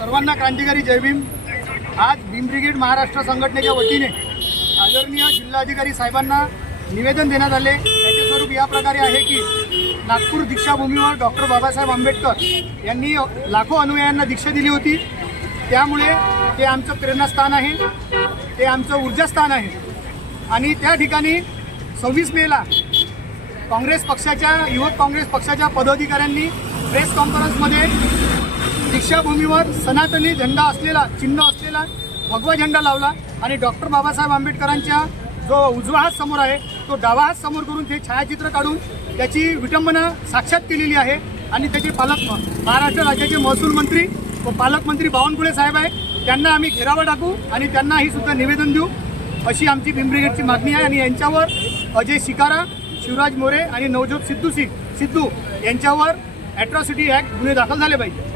सर्वांना क्रांतिकारी जय भीम। आज भीम ब्रिगेड महाराष्ट्र संघटनेच्या वतीने आदरणीय जिल्हाधिकारी साहेबांना निवेदन देण्यात आले। त्याचे स्वरूप या प्रकारे आहे की नागपूर दीक्षाभूमीवर डॉक्टर बाबासाहेब आंबेडकर यांनी लाखो अनुयायांना दीक्षा दिली होती। त्यामुळे ते आमचं प्रेरणास्थान आहे, ते आमचं ऊर्जास्थान आहे। आणि त्या ठिकाणी 26 मेला काँग्रेस पक्षाच्या युवक काँग्रेस पक्षाच्या पदाधिकाऱ्यांनी प्रेस कॉन्फरन्समध्ये दीक्षाभूमीवर सनातनी झेंडा असलेला चिन्ह असलेला भगवा झेंडा लावला आणि डॉक्टर बाबासाहेब आंबेडकरांच्या जो उजवा हात समोर आहे तो डावा हात समोर करून ते छायाचित्र काढून त्याची विटंबना साक्षात केलेली आहे। आणि त्याचे महाराष्ट्र राज्याचे महसूल मंत्री व पालकमंत्री बावनकुळे साहेब आहे, त्यांना आम्ही घेरावा टाकू आणि त्यांनाही सुद्धा निवेदन देऊ अशी आमची भीम ब्रिगेडची मागणी आहे। आणि यांच्यावर अजय शिकारा, शिवराज मोरे आणि नवज्योत सिद्धू यांच्यावर ॲट्रॉसिटी ॲक्ट गुन्हे दाखल झाले पाहिजे।